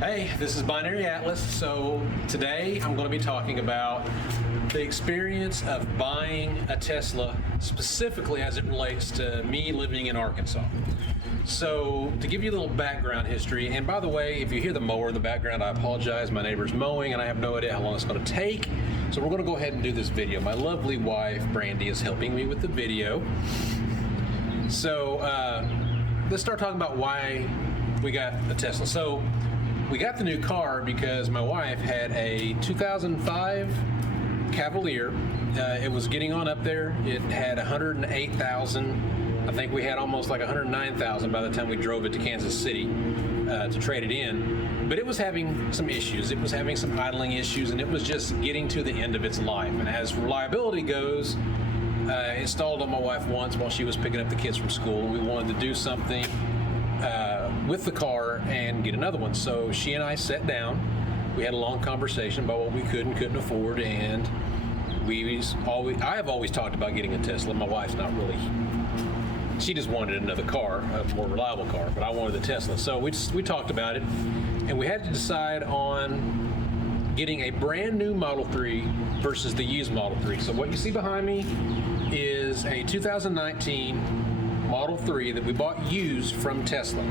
Hey, this is Binary Atlas. So today I'm going to be talking about the experience of buying a Tesla, specifically as it relates to me living in Arkansas. So to give you a little background history, and by the way, if you hear the mower in the background, I apologize. My neighbor's mowing and I have no idea how long it's going to take. So we're going to go ahead and do this video. My lovely wife, Brandy, is helping me with the video. So let's start talking about why we got a Tesla. So we got the new car because my wife had a 2005 Cavalier. It was getting on up there. It had 108,000. I think we had almost like 109,000 by the time we drove it to Kansas City to trade it in. But it was having some issues. It was having some idling issues, and it was just getting to the end of its life. And as reliability goes, it stalled on my wife once while she was picking up the kids from school. We wanted to do something with the car and get another one. So she and I sat down. We had a long conversation about what we could and couldn't afford, and I have always talked about getting a Tesla. My wife's not really. She just wanted another car, a more reliable car, but I wanted the Tesla. So we talked about it, and we had to decide on getting a brand new Model 3 versus the used Model 3. So what you see behind me is a 2019 Model 3 that we bought used from Tesla.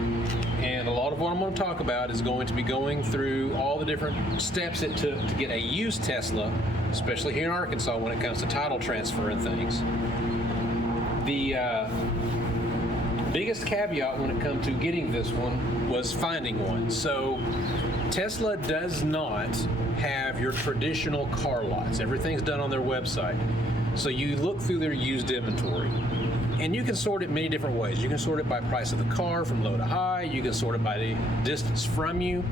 And a lot of what I'm going to talk about is going to be going through all the different steps it took to get a used Tesla, especially here in Arkansas when it comes to title transfer and things. The biggest caveat when it comes to getting this one was finding one. So Tesla does not have your traditional car lots. Everything's done on their website. So you look through their used inventory. And you can sort it many different ways. You can sort it by price of the car from low to high. You can sort it by the distance from you.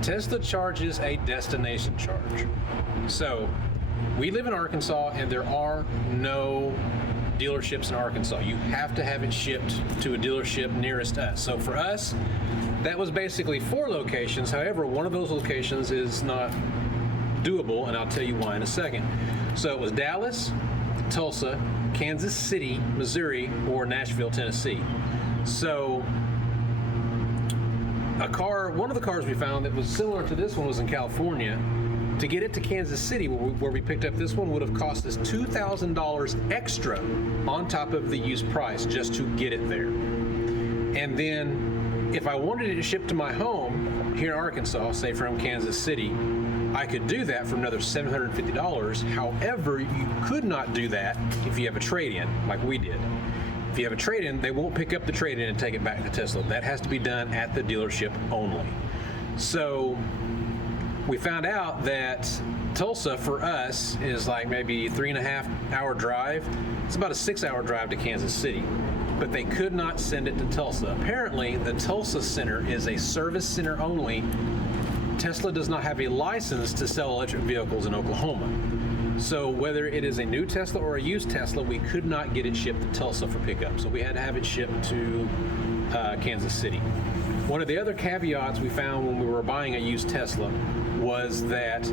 Tesla charges a destination charge. So we live in Arkansas and there are no dealerships in Arkansas. You have to have it shipped to a dealership nearest us. So for us, that was basically 4 locations. However, one of those locations is not doable, and I'll tell you why in a second. So it was Dallas, Tulsa, Kansas City, Missouri, or Nashville, Tennessee. So one of the cars we found that was similar to this one was in California. To get it to Kansas City, where we picked up this one, would have cost us $2,000 extra on top of the used price just to get it there. And then if I wanted it shipped to my home here in Arkansas, say from Kansas City, I could do that for another $750. However, you could not do that if you have a trade-in like we did. If you have a trade-in, they won't pick up the trade-in and take it back to Tesla. That has to be done at the dealership only. So we found out that Tulsa for us is like maybe a 3.5-hour drive. It's about a 6-hour drive to Kansas City. But they could not send it to Tulsa. Apparently, the Tulsa Center is a service center only. Tesla does not have a license to sell electric vehicles in Oklahoma. So whether it is a new Tesla or a used Tesla, we could not get it shipped to Tulsa for pickup. So we had to have it shipped to Kansas City. One of the other caveats we found when we were buying a used Tesla was that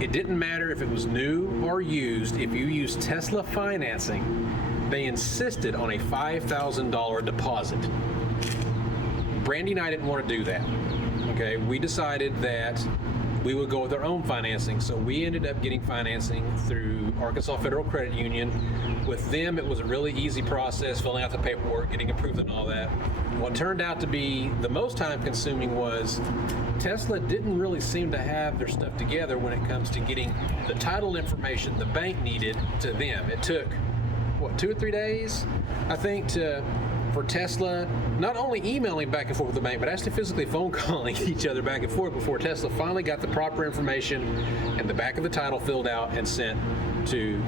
it didn't matter if it was new or used. If you used Tesla financing, they insisted on a $5,000 deposit. Brandy and I didn't want to do that. Okay, we decided that we would go with our own financing, so we ended up getting financing through Arkansas Federal Credit Union. With them, it was a really easy process, filling out the paperwork, getting approved and all that. What turned out to be the most time-consuming was Tesla didn't really seem to have their stuff together when it comes to getting the title information the bank needed to them. It took, 2 or 3 days, I think, for Tesla, not only emailing back and forth with the bank, but actually physically phone calling each other back and forth before Tesla finally got the proper information and the back of the title filled out and sent to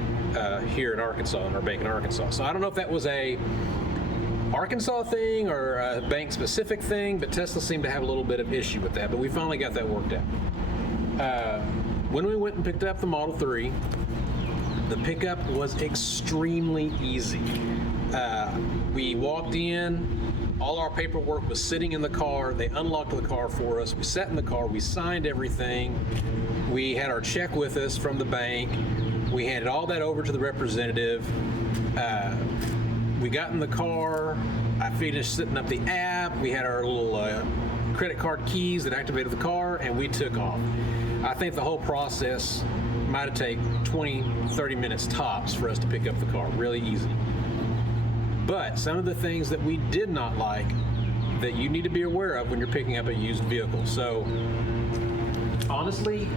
here in Arkansas, in our bank in Arkansas. So I don't know if that was a Arkansas thing or a bank specific thing, but Tesla seemed to have a little bit of issue with that, but we finally got that worked out. When we went and picked up the Model 3, the pickup was extremely easy. We walked in, all our paperwork was sitting in the car. They unlocked the car for us. We sat in the car, we signed everything. We had our check with us from the bank. We handed all that over to the representative. We got in the car. I finished setting up the app. We had our little credit card keys that activated the car, and we took off. I think the whole process might have taken 20, 30 minutes tops for us to pick up the car. Really easy. But some of the things that we did not like that you need to be aware of when you're picking up a used vehicle. So honestly,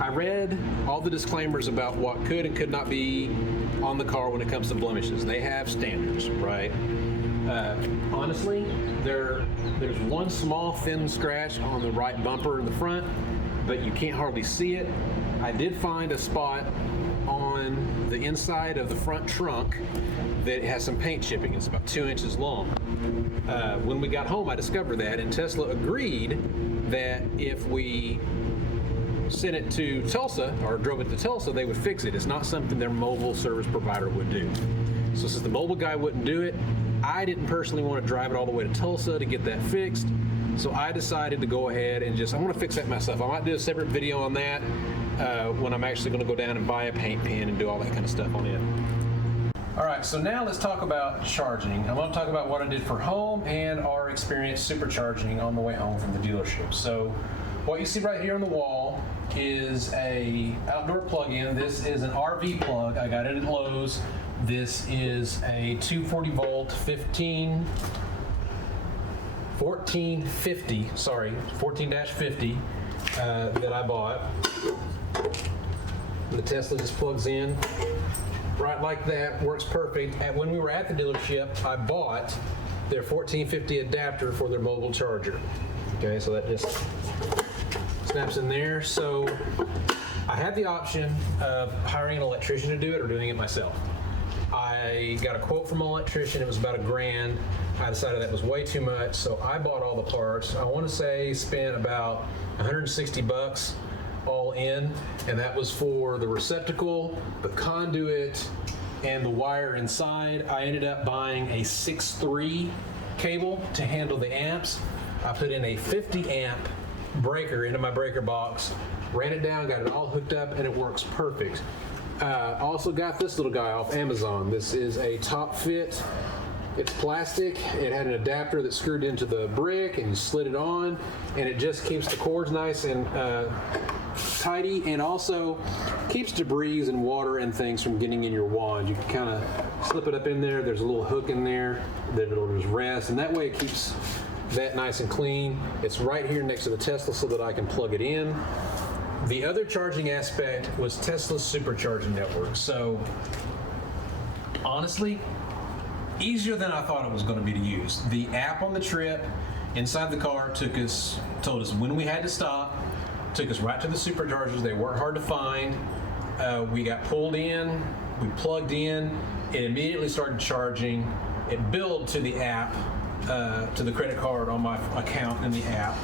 I read all the disclaimers about what could and could not be on the car when it comes to blemishes. They have standards, right? Honestly, there's one small thin scratch on the right bumper in the front, but you can't hardly see it. I did find a spot on the inside of the front trunk that has some paint chipping. It's about 2 inches long. When we got home, I discovered that, and Tesla agreed that if we sent it to Tulsa or drove it to Tulsa, they would fix it. It's not something their mobile service provider would do. So since the mobile guy wouldn't do it, I didn't personally want to drive it all the way to Tulsa to get that fixed. So I decided to go ahead and I want to fix that myself. I might do a separate video on that when I'm actually going to go down and buy a paint pen and do all that kind of stuff on it. All right, so now let's talk about charging. I'm going to talk about what I did for home and our experience supercharging on the way home from the dealership. So what you see right here on the wall is a outdoor plug-in. This is an RV plug. I got it at Lowe's. This is a 240 volt 14-50 that I bought. The Tesla just plugs in right like that, works perfect. And when we were at the dealership, I bought their 1450 adapter for their mobile charger. Okay, so that just snaps in there. So I had the option of hiring an electrician to do it or doing it myself. I got a quote from an electrician. It was about $1,000. I decided that was way too much, so I bought all the parts. I want to say spent about 160 bucks all in, and that was for the receptacle, the conduit, and the wire inside. I ended up buying a 6.3 cable to handle the amps. I put in a 50 amp breaker into my breaker box, ran it down, got it all hooked up, and it works perfect. Also got this little guy off Amazon. This is a Top Fit. It's plastic. It had an adapter that screwed into the brick and you slid it on, and it just keeps the cords nice and tidy, and also keeps debris and water and things from getting in your wand. You can kind of slip it up in there. There's a little hook in there that it'll just rest, and that way it keeps that nice and clean. It's right here next to the Tesla so that I can plug it in. The other charging aspect was Tesla's supercharging network. So honestly, easier than I thought it was going to be to use. The app on the trip inside the car told us when we had to stop, took us right to the superchargers. They weren't hard to find. We got pulled in, we plugged in, it immediately started charging. It billed to the app, to the credit card on my account in the app.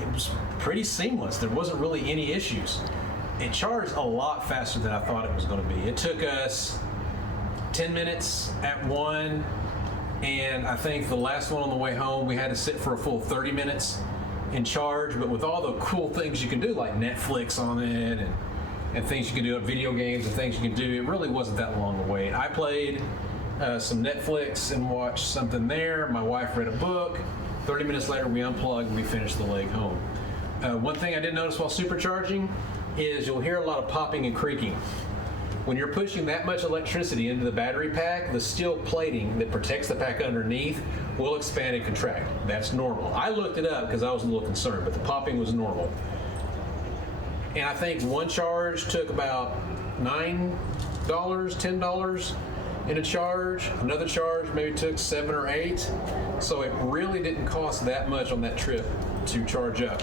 It was pretty seamless. There wasn't really any issues. It charged a lot faster than I thought it was going to be. It took us 10 minutes at one, and I think the last one on the way home we had to sit for a full 30 minutes in charge. But with all the cool things you can do, like Netflix on it and things you can do, video games and things you can do, it really wasn't that long to wait. I played some Netflix and watched something there. My wife read a book. 30 minutes later, we unplugged and we finished the leg home. One thing I did notice while supercharging is you'll hear a lot of popping and creaking. When you're pushing that much electricity into the battery pack, the steel plating that protects the pack underneath will expand and contract. That's normal. I looked it up because I was a little concerned, but the popping was normal. And I think one charge took about $9, $10 in a charge. Another charge maybe took $7 or $8. So it really didn't cost that much on that trip to charge up.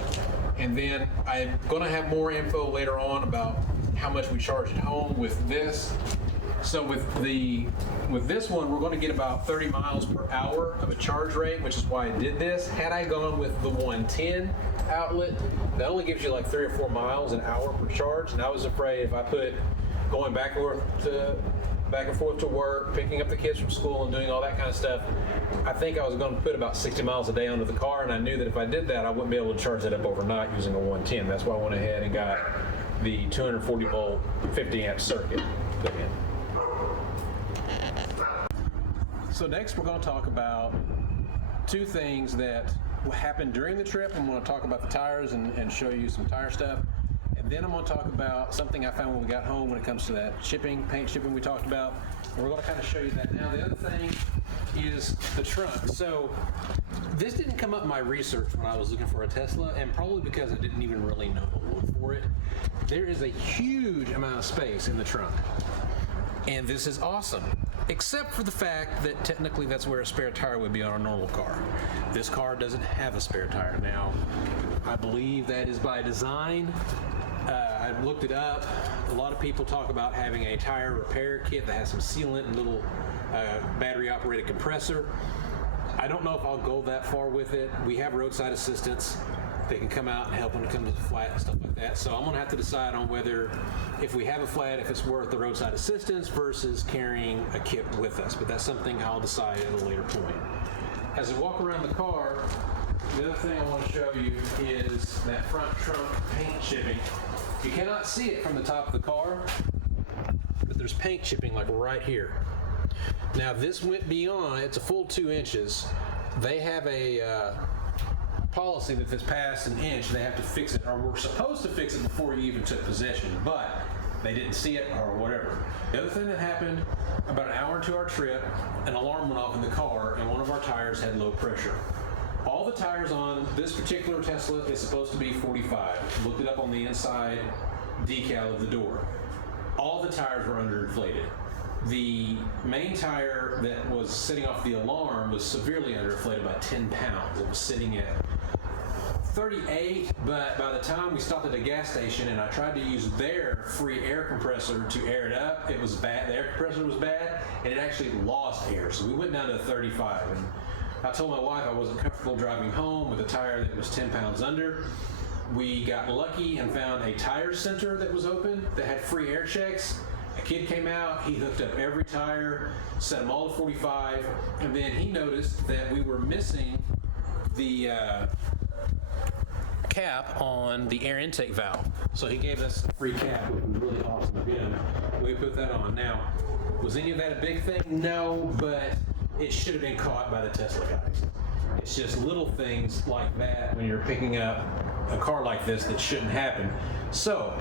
And then I'm going to have more info later on about how much we charge at home with this. So with this one, we're going to get about 30 miles per hour of a charge rate, which is why I did this. Had I gone with the 110 outlet, that only gives you like 3 or 4 miles an hour per charge. And I was afraid if I put going back and forth to work, picking up the kids from school and doing all that kind of stuff, I think I was going to put about 60 miles a day onto the car, and I knew that if I did that, I wouldn't be able to charge that up overnight using a 110. That's why I went ahead and got the 240 volt 50 amp circuit put in. So next we're going to talk about two things that what happened during the trip. I'm going to talk about the tires and show you some tire stuff. And then I'm going to talk about something I found when we got home when it comes to that shipping, paint shipping we talked about. And we're going to kind of show you that now. The other thing is the trunk. So this didn't come up in my research when I was looking for a Tesla, and probably because I didn't even really know to look for it. There is a huge amount of space in the trunk. And this is awesome, except for the fact that technically that's where a spare tire would be on a normal car. This car doesn't have a spare tire. Now, I believe that is by design. I looked it up. A lot of people talk about having a tire repair kit that has some sealant and little battery operated compressor. I don't know if I'll go that far with it. We have roadside assistance. They can come out and help when it comes to the flat and stuff like that. So I'm going to have to decide on whether, if we have a flat, if it's worth the roadside assistance versus carrying a kit with us. But that's something I'll decide at a later point. As I walk around the car, the other thing I want to show you is that front trunk paint chipping. You cannot see it from the top of the car, but there's paint chipping like right here. Now this went beyond, it's a full 2 inches. They have a policy that if it's past an inch, they have to fix it, or we're supposed to fix it before you even took possession, but they didn't see it or whatever. The other thing that happened, about an hour into our trip, an alarm went off in the car and one of our tires had low pressure. All the tires on this particular Tesla is supposed to be 45. Looked it up on the inside decal of the door. All the tires were underinflated. The main tire that was setting off the alarm was severely underinflated by 10 pounds. It was sitting at 38, but by the time we stopped at a gas station and I tried to use their free air compressor to air it up, it was bad. The air compressor was bad, and it actually lost air. So we went down to 35, and I told my wife I wasn't comfortable driving home with a tire that was 10 pounds under. We got lucky and found a tire center that was open that had free air checks. A kid came out, he hooked up every tire, set them all to 45, and then he noticed that we were missing the cap on the air intake valve. So he gave us a free cap, which was really awesome of him. We put that on. Now, was any of that a big thing? No, but it should have been caught by the Tesla guys. It's just little things like that when you're picking up a car like this that shouldn't happen. So,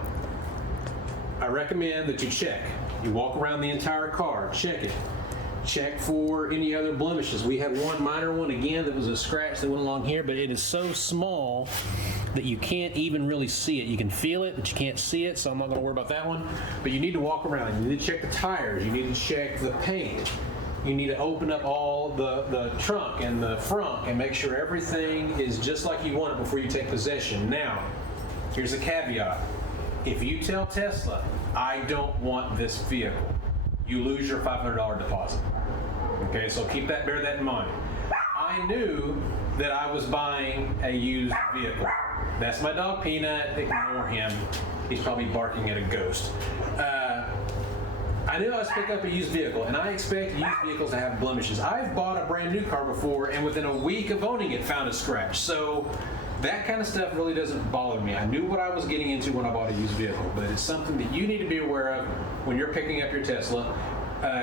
I recommend that you check. You walk around the entire car, check it. Check for any other blemishes. We had one minor one again that was a scratch that went along here, but it is so small that you can't even really see it. You can feel it, but you can't see it, so I'm not going to worry about that one. But you need to walk around. You need to check the tires. You need to check the paint. You need to open up all the trunk and the front and make sure everything is just like you want it before you take possession. Now, here's a caveat. If you tell Tesla, I don't want this vehicle, you lose your $500 deposit. Okay, so bear that in mind. I knew that I was buying a used vehicle. That's my dog Peanut. Ignore him. He's probably barking at a ghost. I knew I was picking up a used vehicle, and I expect used vehicles to have blemishes. I've bought a brand new car before, and within a week of owning it, found a scratch. So that kind of stuff really doesn't bother me. I knew what I was getting into when I bought a used vehicle, but it's something that you need to be aware of when you're picking up your Tesla.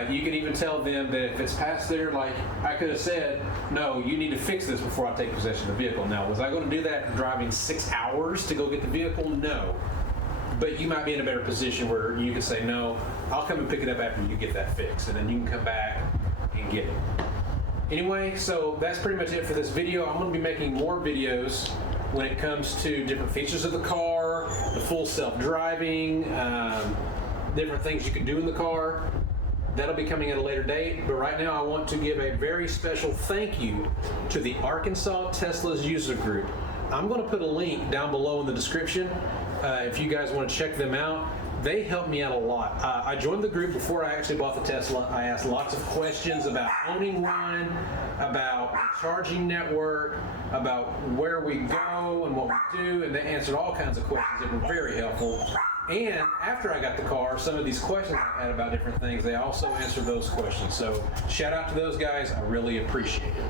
You can even tell them that if it's past there, like I could have said, no, you need to fix this before I take possession of the vehicle. Now, was I going to do that driving 6 hours to go get the vehicle? No. But you might be in a better position where you can say, no, I'll come and pick it up after you get that fixed, and then you can come back and get it. Anyway, so that's pretty much it for this video. I'm going to be making more videos when it comes to different features of the car, the full self-driving, different things you can do in the car. That'll be coming at a later date, but right now I want to give a very special thank you to the Arkansas Tesla's user group. I'm going to put a link down below in the description if you guys want to check them out. They helped me out a lot. I joined the group before I actually bought the Tesla. I asked lots of questions about owning one, about the charging network, about where we go and what we do, and they answered all kinds of questions that were very helpful. And after I got the car, some of these questions I had about different things, they also answered those questions. So shout out to those guys. I really appreciate it.